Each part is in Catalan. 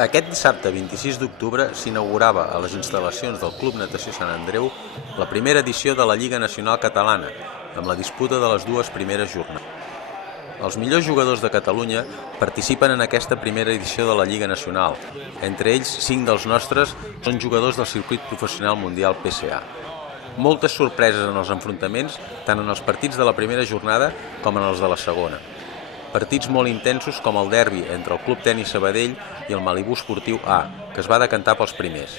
Aquest dissabte 26 d'octubre s'inaugurava a les instal·lacions del Club Natació Sant Andreu la primera edició de la Lliga Nacional Catalana, amb la disputa de les dues primeres jornades. Els millors jugadors de Catalunya participen en aquesta primera edició de la Lliga Nacional. Entre ells, 5 dels nostres són jugadors del circuit professional mundial PCA. Moltes sorpreses en els enfrontaments, tant en els partits de la primera jornada com en els de la segona. Partits molt intensos com el derbi entre el Club Tenis Sabadell i el Malibú Esportiu A, que es va decantar pels primers.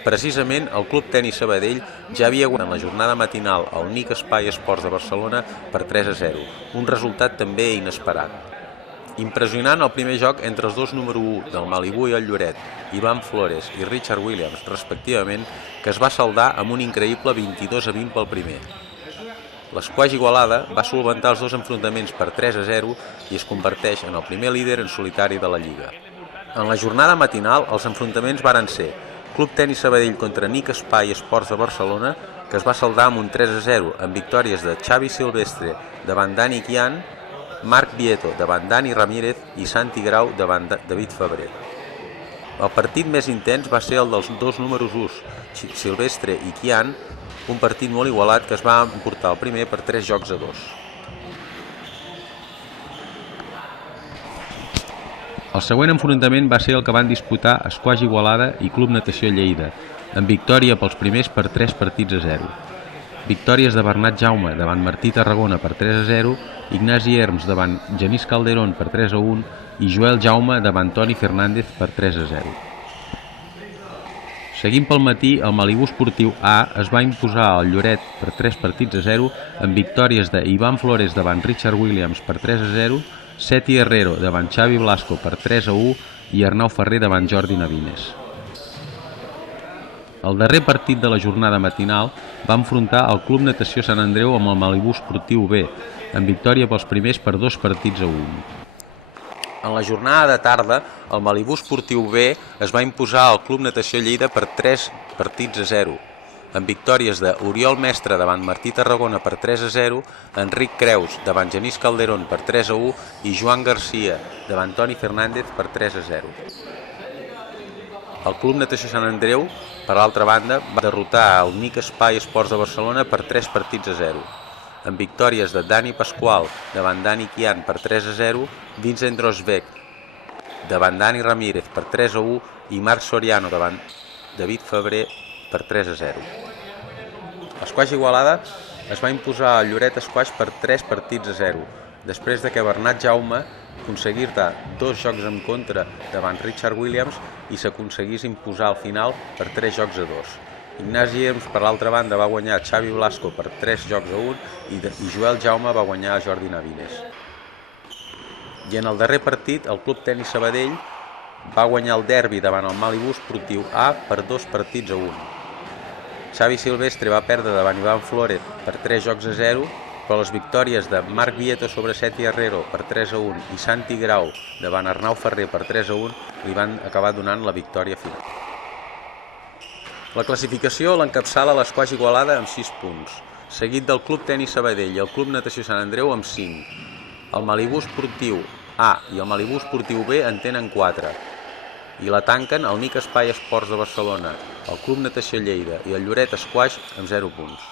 Precisament, el Club Tenis Sabadell ja havia guanyat en la jornada matinal al NIC Espai Esports de Barcelona per 3-0, un resultat també inesperat. Impressionant el primer joc entre els dos número 1 del Malibú i el Lloret, Ivan Flores i Richard Williams, respectivament, que es va saldar amb un increïble 22-20 pel primer. L'Esquaix Igualada va solventar els dos enfrontaments per 3-0 i es converteix en el primer líder en solitari de la Lliga. En la jornada matinal, els enfrontaments varen ser Club Tenis Sabadell contra NIC Espai Esports de Barcelona, que es va saldar amb un 3-0 amb victòries de Xavi Silvestre davant Dani Kian, Marc Vieto davant Dani Ramírez i Santi Grau davant David Febrer. El partit més intens va ser el dels dos números 1, Silvestre i Kian, un partit molt igualat que es va emportar el primer per 3-2. El següent enfrontament va ser el que van disputar Esquaix Igualada i Club Natació Lleida, amb victòria pels primers per 3-0. Victòries de Bernat Jaume davant Martí Tarragona per 3-0, Ignasi Herms davant Genís Calderón per 3-1 i Joel Jaume davant Toni Fernández per 3-0. Seguint pel matí, el Malibú Esportiu A es va imposar al Lloret per 3-0 amb victòries de Ivan Flores davant Richard Williams per 3-0, Seti Herrero davant Xavi Blasco per 3-1 i Arnau Ferrer davant Jordi Navines. El darrer partit de la jornada matinal va enfrontar el Club Natació Sant Andreu amb el Malibú Esportiu B, amb victòria pels primers per 2-1. En la jornada de tarda, el Malibú Esportiu B es va imposar al Club Natació Lleida per 3-0, amb victòries d'Oriol Mestre davant Martí Tarragona per 3-0, Enric Creus davant Genís Calderón per 3-1 i Joan Garcia davant Toni Fernández per 3-0. El Club Natació Sant Andreu, per l'altra banda, va derrotar el NIC Espai Esports de Barcelona per 3-0, amb victòries de Dani Pasqual davant Dani Kian per 3-0, Vincent Rosbeck davant Dani Ramírez per 3-1 i Marc Soriano davant David Febrer per 3-0. L'Esquaix Igualada es va imposar al Lloret Esquaix per 3-0, després de que Bernat Jaume aconseguir-te 2 jocs en contra davant Richard Williams i s'aconseguís imposar al final per 3-2. Ignasi Herms, per l'altra banda, va guanyar Xavi Blasco per 3-1 i Joel Jaume va guanyar Jordi Navines. I en el darrer partit, el Club Tenis Sabadell va guanyar el derbi davant el Malibú Esportiu A per 2-1. Xavi Silvestre va perdre davant Ivan Flores per 3-0, però les victòries de Marc Vieto sobre Seti Herrero per 3-1 i Santi Grau davant Arnau Ferrer per 3-1 li van acabar donant la victòria final. La classificació l'encapçala l'Esquaix Igualada amb 6 punts, seguit del Club Tenis Sabadell i el Club Natació Sant Andreu amb 5. El Malibú Esportiu A i el Malibú Esportiu B en tenen 4. I la tanquen el NIC Espai Esports de Barcelona, el Club Natació Lleida i el Lloret Esquaix amb 0 punts.